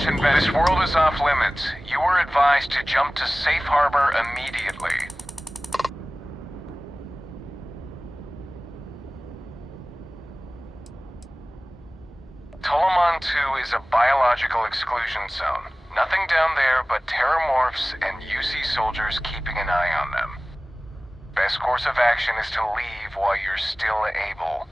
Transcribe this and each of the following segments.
Attention, this world is off limits. You were advised to jump to safe harbor immediately. Tolomon 2 is a biological exclusion zone. Nothing down there but terramorphs and UC soldiers keeping an eye on them. Best course of action is to leave while you're still able.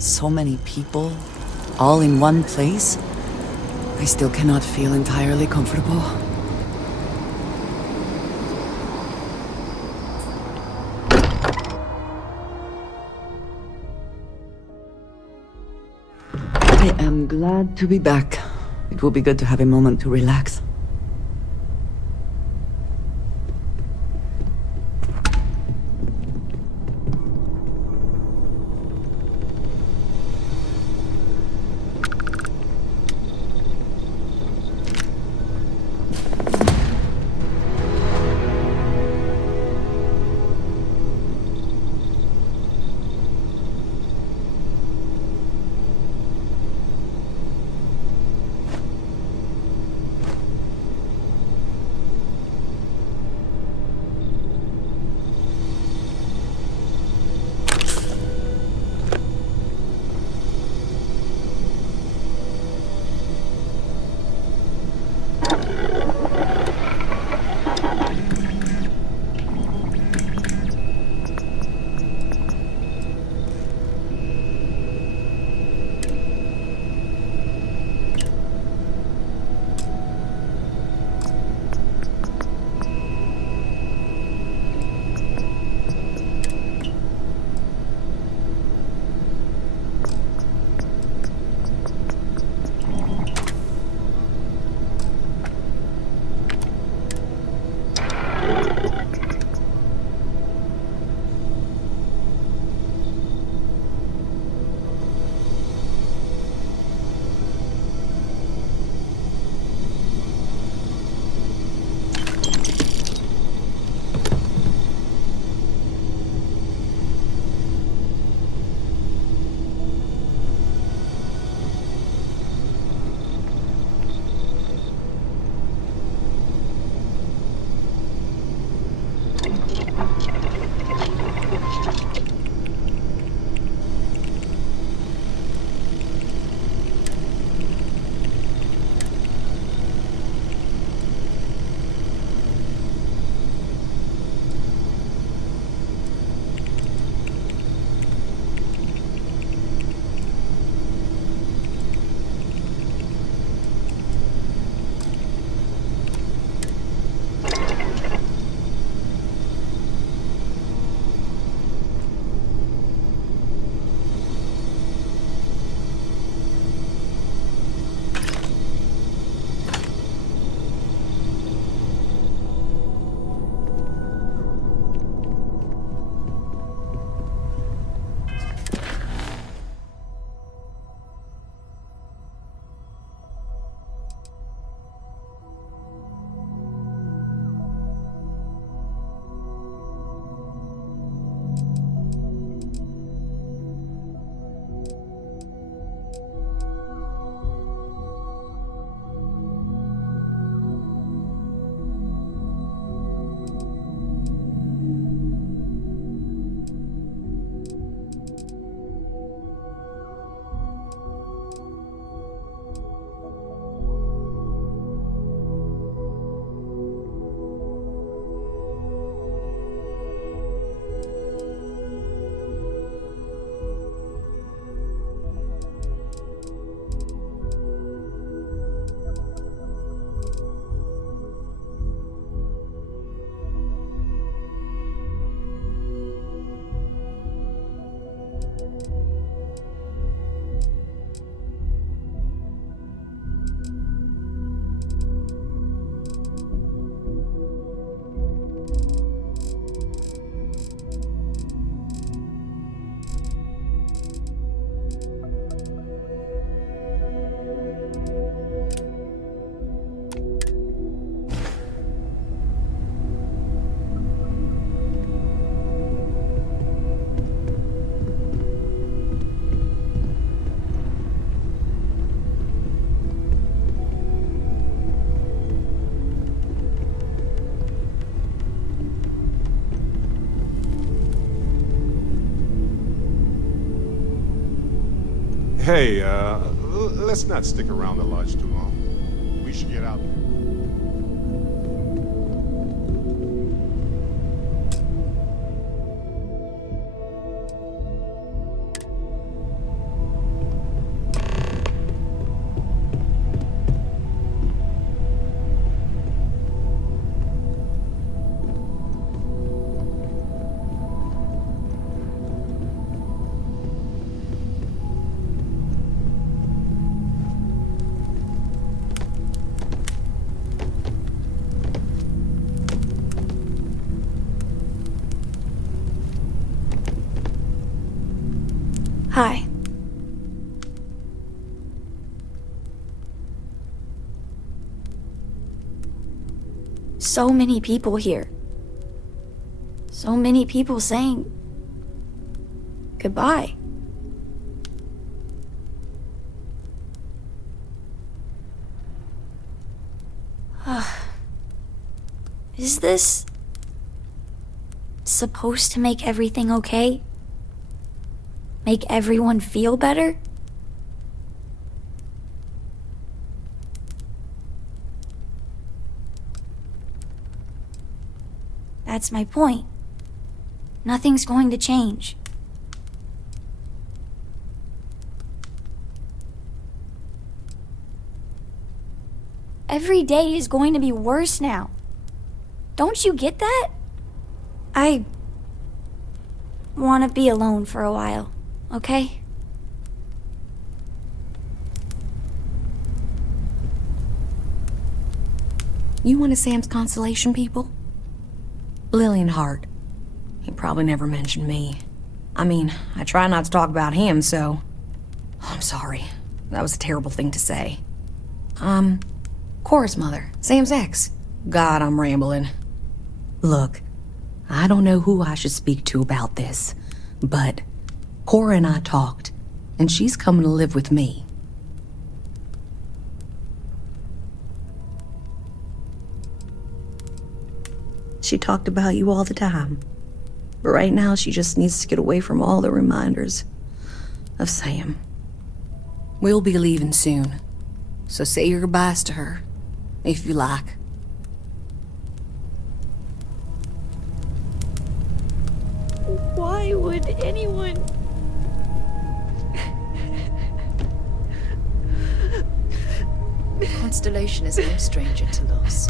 So many people, all in one place. I still cannot feel entirely comfortable. I am glad to be back. It will be good to have a moment to relax. Hey, let's not stick around the lodge too long. We should get out there. Hi. So many people here. So many people saying goodbye. Is this supposed to make everything okay? Make everyone feel better? That's my point. Nothing's going to change. Every day is going to be worse now. Don't you get that? I want to be alone for a while, okay? You one of Sam's constellation people? Lillian Hart. He probably never mentioned me. I mean, I try not to talk about him, so... Oh, I'm sorry. That was a terrible thing to say. Cora's mother, Sam's ex. God, I'm rambling. Look, I don't know who I should speak to about this, but Cora and I talked, and she's coming to live with me. She talked about you all the time. But right now, she just needs to get away from all the reminders of Sam. We'll be leaving soon, so say your goodbyes to her, if you like. Why would anyone... Constellation is no stranger to loss.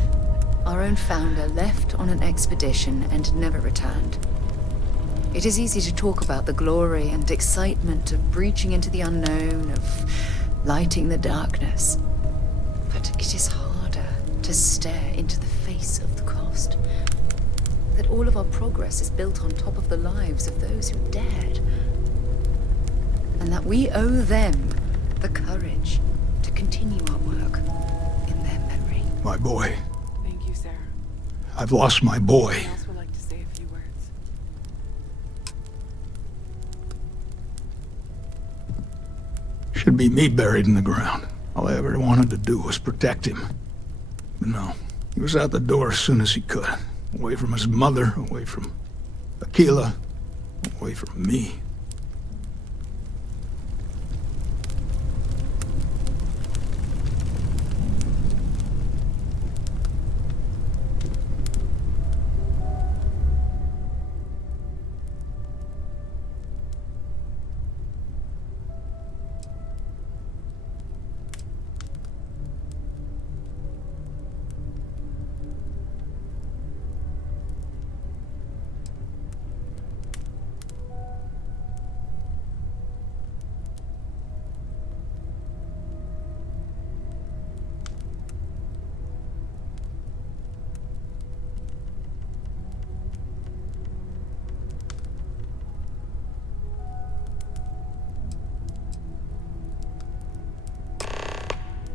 Our own founder left on an expedition and never returned. It is easy to talk about the glory and excitement of breaching into the unknown, of lighting the darkness. But it is harder to stare into the face of the cost. That all of our progress is built on top of the lives of those who dared. And that we owe them the courage to continue our work in their memory. My boy. Thank you, Sarah. I've lost my boy. I also would like to say a few words. Should be me buried in the ground. All I ever wanted to do was protect him. But no, he was out the door as soon as he could. Away from his mother, away from Aquila, away from me.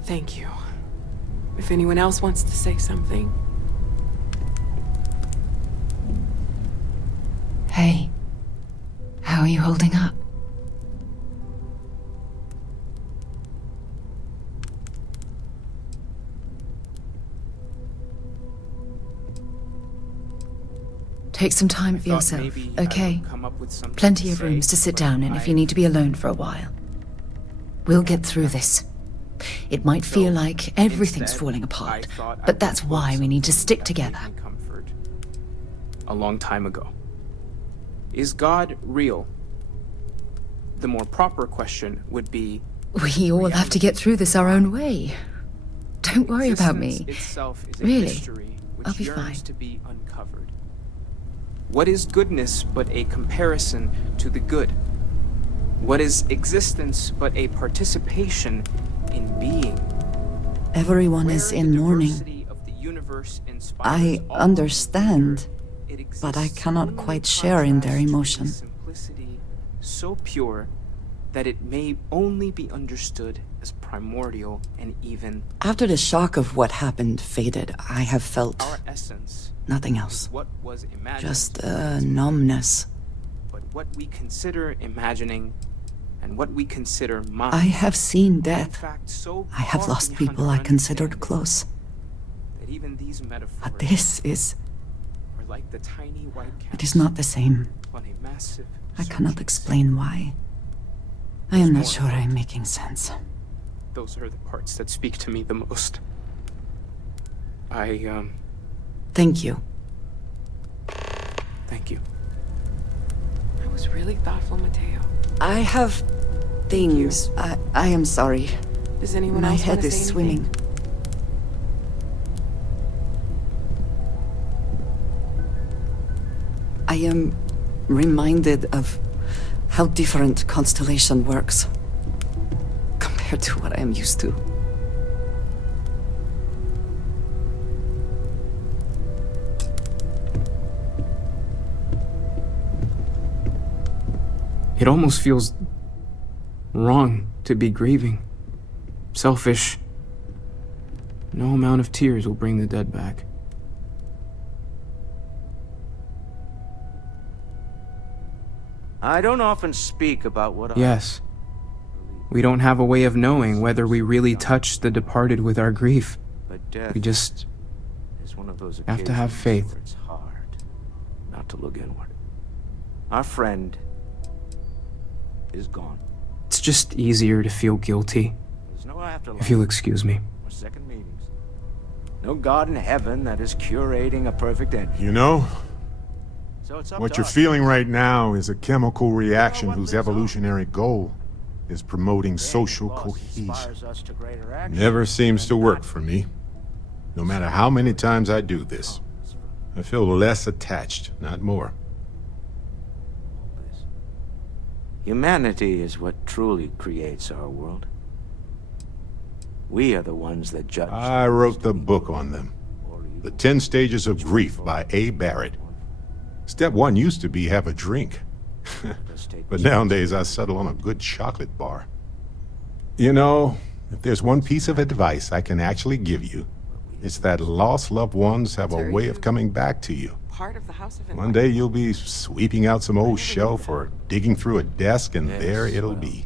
Thank you. If anyone else wants to say something. Hey, how are you holding up? Take some time for yourself, okay? Plenty of rooms to sit down in if you need to be alone for a while. We'll get through this. It might feel like everything's Instead, falling I apart, thought I but would that's quote why we need to something stick that together. gave me comfort. A long time ago. Is God real? The more proper question would be, We all have to get through this our own way. Don't worry about existence me. itself is a Really, mystery which I'll be yearns fine. to be uncovered. What is goodness but a comparison to the good? What is existence but a participation in being? Everyone Where is the in mourning. diversity of the universe inspires I awe understand, and wonder, it but I exists cannot only quite share in their contrast to a emotion. Simplicity so pure that it may only be understood as primordial and even After the shock of what happened faded, I have felt our essence nothing is else. what was imagined. Just a numbness. But what we consider imagining and what we consider mind, I have seen in death. fact, so I have far lost beyond people our I considered understanding close. that even these metaphors But this is... are like the tiny white It caps is not the same. on a massive I cannot surface. explain why. I am not sure I'm making sense. Those are the parts that speak to me the most. Thank you. Thank you. That was really thoughtful, Mateo. I have things. I am sorry. Does anyone My else want head to is say swimming. anything? I am reminded of how different Constellation works compared to what I am used to. It almost feels wrong to be grieving. Selfish. No amount of tears will bring the dead back. I don't often speak about what Yes. We don't have a way of knowing whether we really touched the departed with our grief. but death We just is one of those have to have occasions faith. where it's hard not to look inward. Our friend is gone. It's just easier to feel guilty, There's no afterlife if you'll excuse me. or second meetings. No God in heaven that is curating a perfect ending. You know, So it's up what to you're us. feeling right now is a chemical reaction whose evolutionary goal is promoting social Loss cohesion. inspires us to greater action. Never seems to work for me. No matter how many times I do this, I feel less attached, not more. Humanity is what truly creates our world. We are the ones that judge. I wrote the book on them. The 10 Stages of Grief by A. Barrett. Step 1 used to be have a drink. But nowadays I settle on a good chocolate bar. You know, if there's one piece of advice I can actually give you, it's that lost loved ones have a way of coming back to you. Part of the House of One day you'll be sweeping out some old shelf or digging through a desk and there it'll be.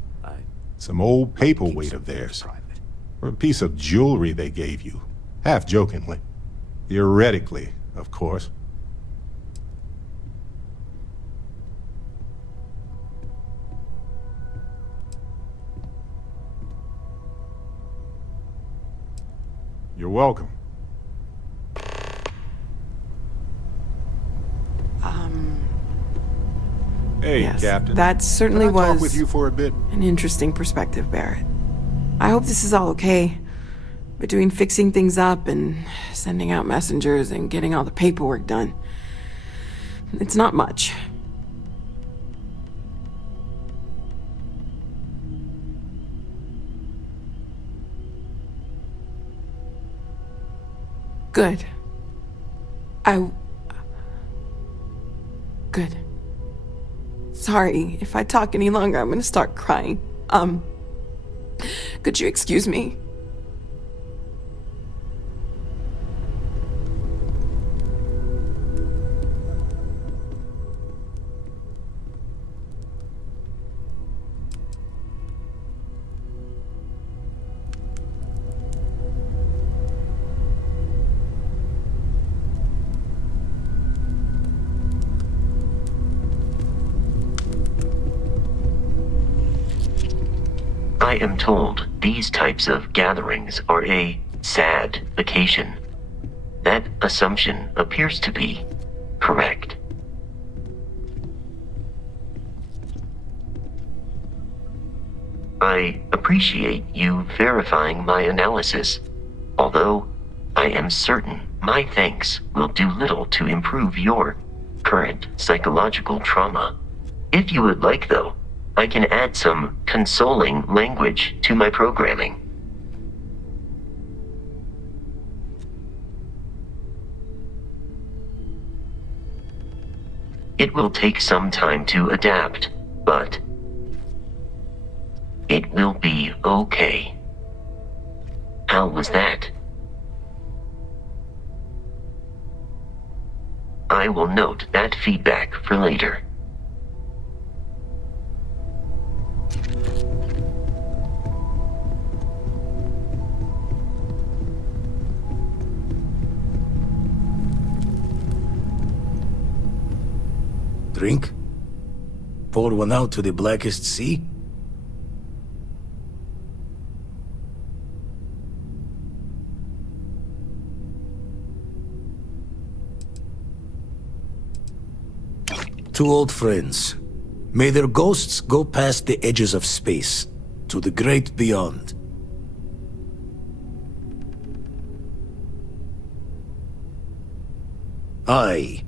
Some old paperweight of theirs. Or a piece of jewelry they gave you. Half jokingly. Theoretically, of course. You're welcome. Hey, Yes, Captain. that certainly Can I talk was with you for a bit? an interesting perspective, Barrett. I hope this is all okay. Between fixing things up and sending out messengers and getting all the paperwork done. It's not much. Good. Good. Sorry, if I talk any longer, I'm gonna start crying. Could you excuse me? I am told these types of gatherings are a sad vacation. That assumption appears to be correct. I appreciate you verifying my analysis, although I am certain my thanks will do little to improve your current psychological trauma. If you would like, though, I can add some consoling language to my programming. It will take some time to adapt, but it will be okay. How was that? I will note that feedback for later. Drink? Pour one out to the blackest sea? Two old friends. May their ghosts go past the edges of space, to the great beyond. Aye.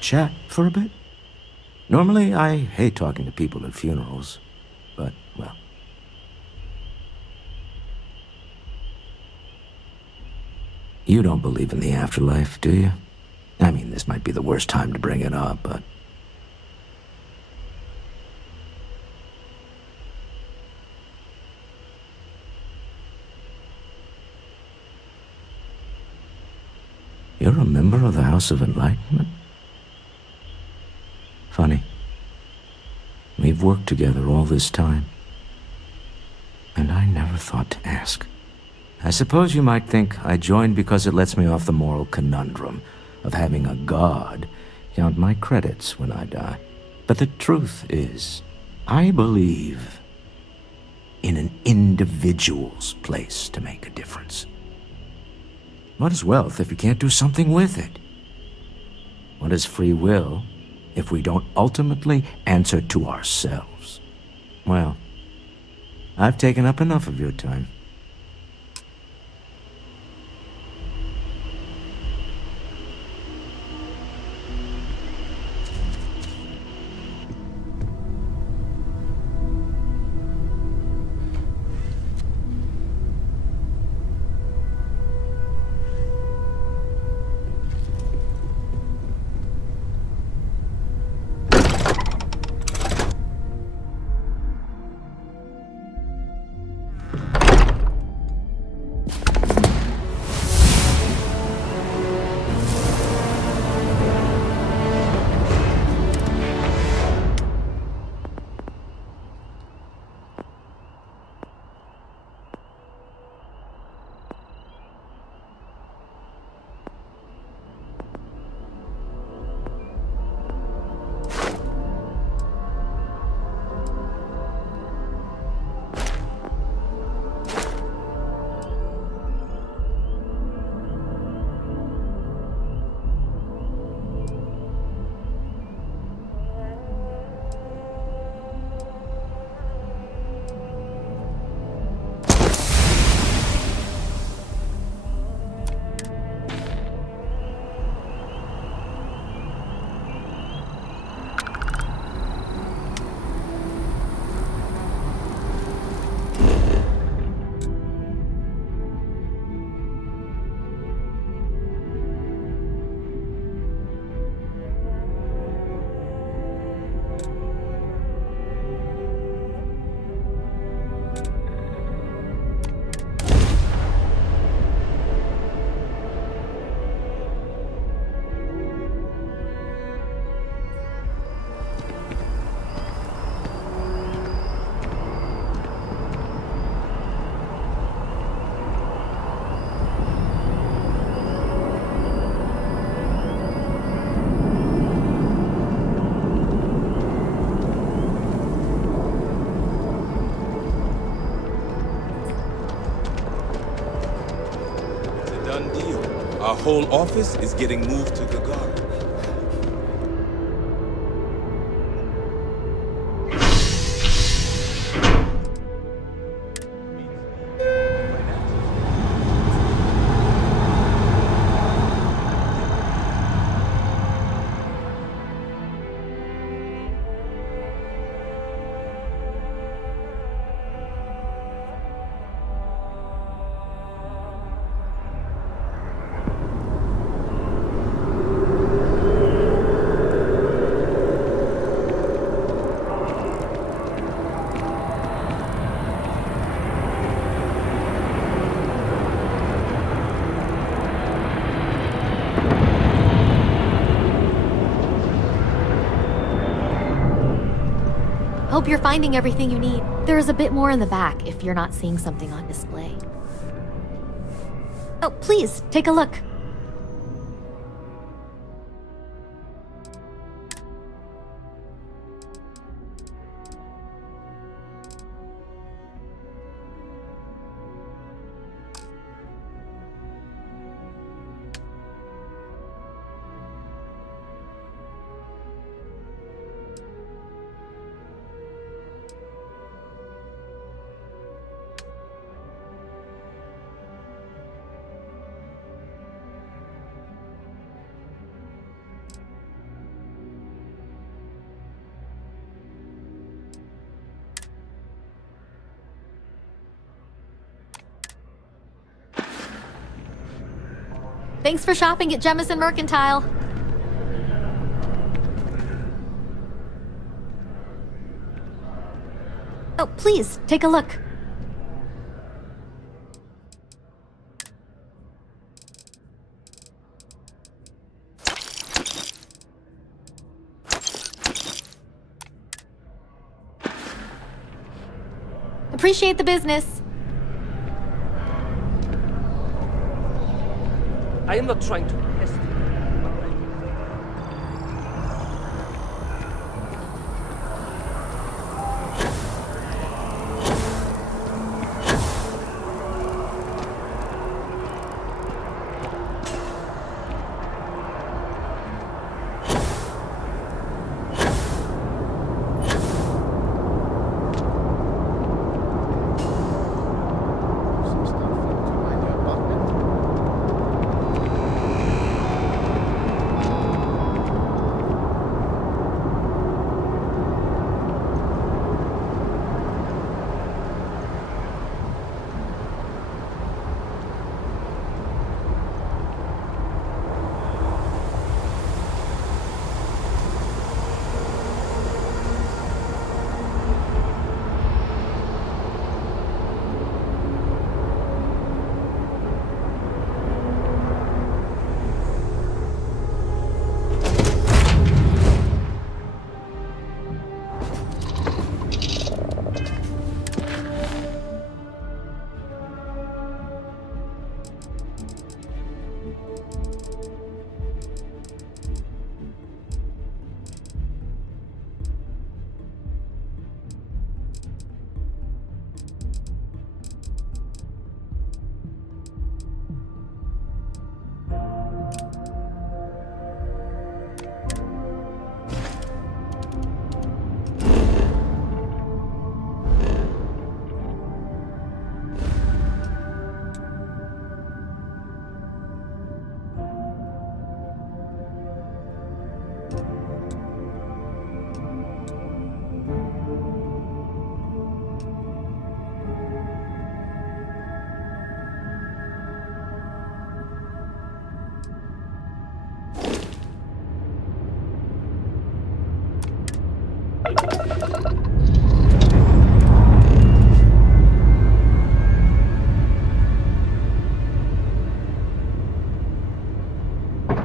Chat for a bit? Normally, I hate talking to people at funerals, but, well. You don't believe in the afterlife, do you? I mean, this might be the worst time to bring it up, but... You're a member of the House of Enlightenment? Funny. We've worked together all this time. And I never thought to ask. I suppose you might think I joined because it lets me off the moral conundrum of having a god count my credits when I die. But the truth is, I believe in an individual's place to make a difference. What is wealth if you can't do something with it? What is free will if we don't ultimately answer to ourselves? Well, I've taken up enough of your time. Our whole office is getting moved to Gagarin. Hope you're finding everything you need. There is a bit more in the back if you're not seeing something on display. Oh, please, take a look. Thanks for shopping at Jemison Mercantile. Oh, please, take a look. Appreciate the business. I am not trying to test you.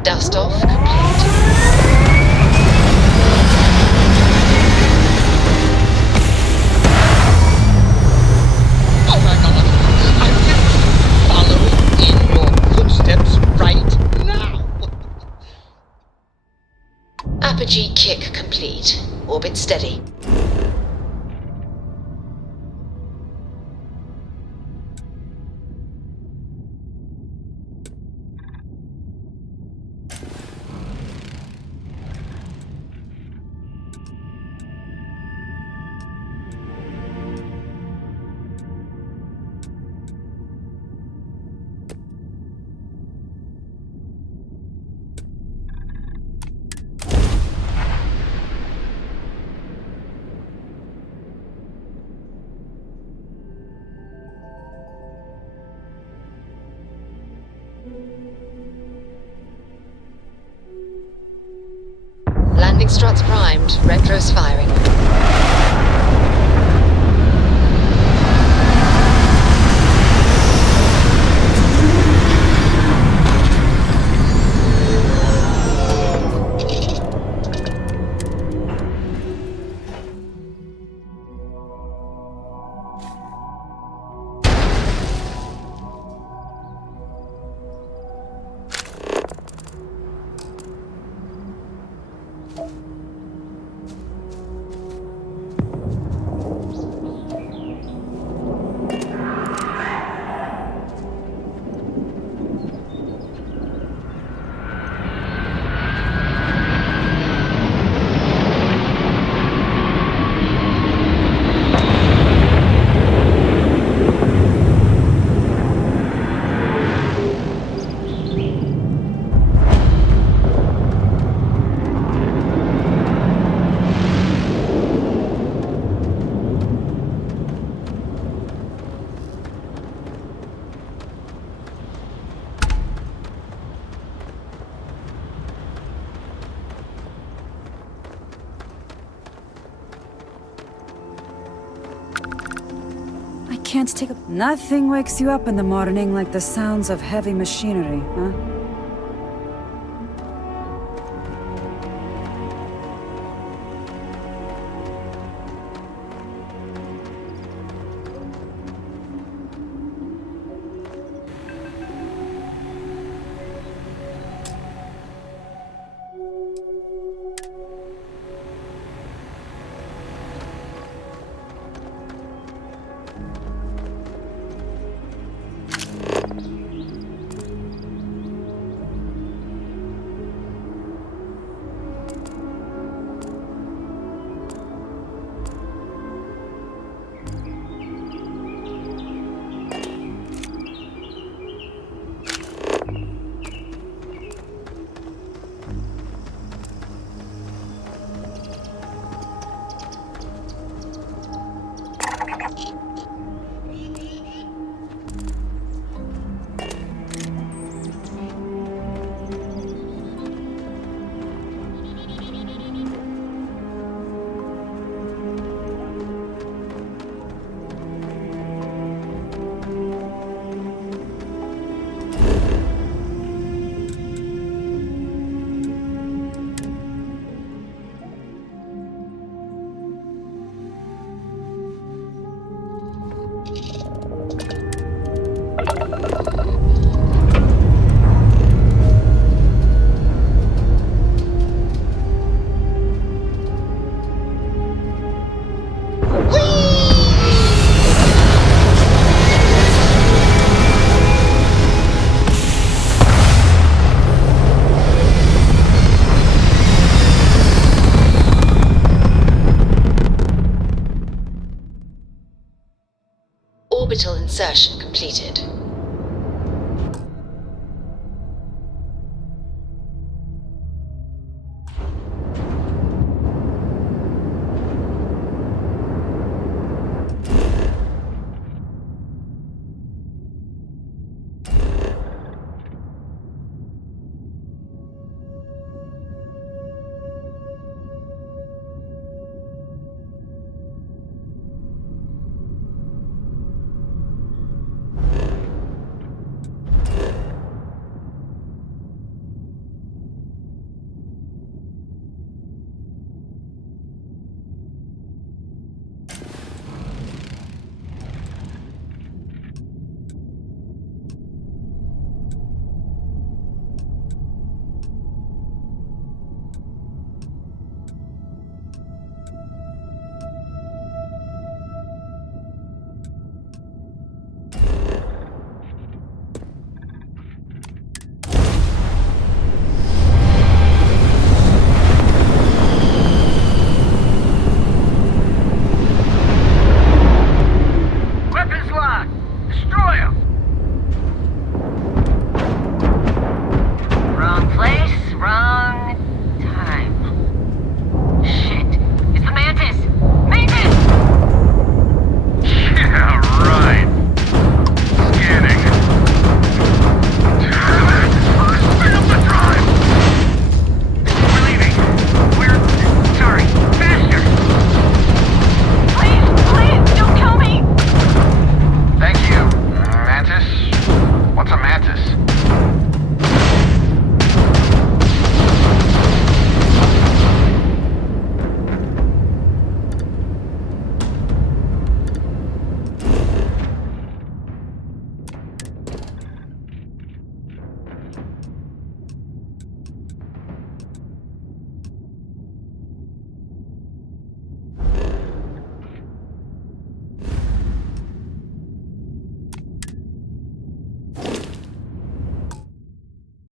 Dust off complete. Oh my god, I'm following in your footsteps right now. Apogee kick complete. Orbit steady. Landing struts primed, retros firing. Can't take a... Nothing wakes you up in the morning like the sounds of heavy machinery, huh? Orbital insertion completed.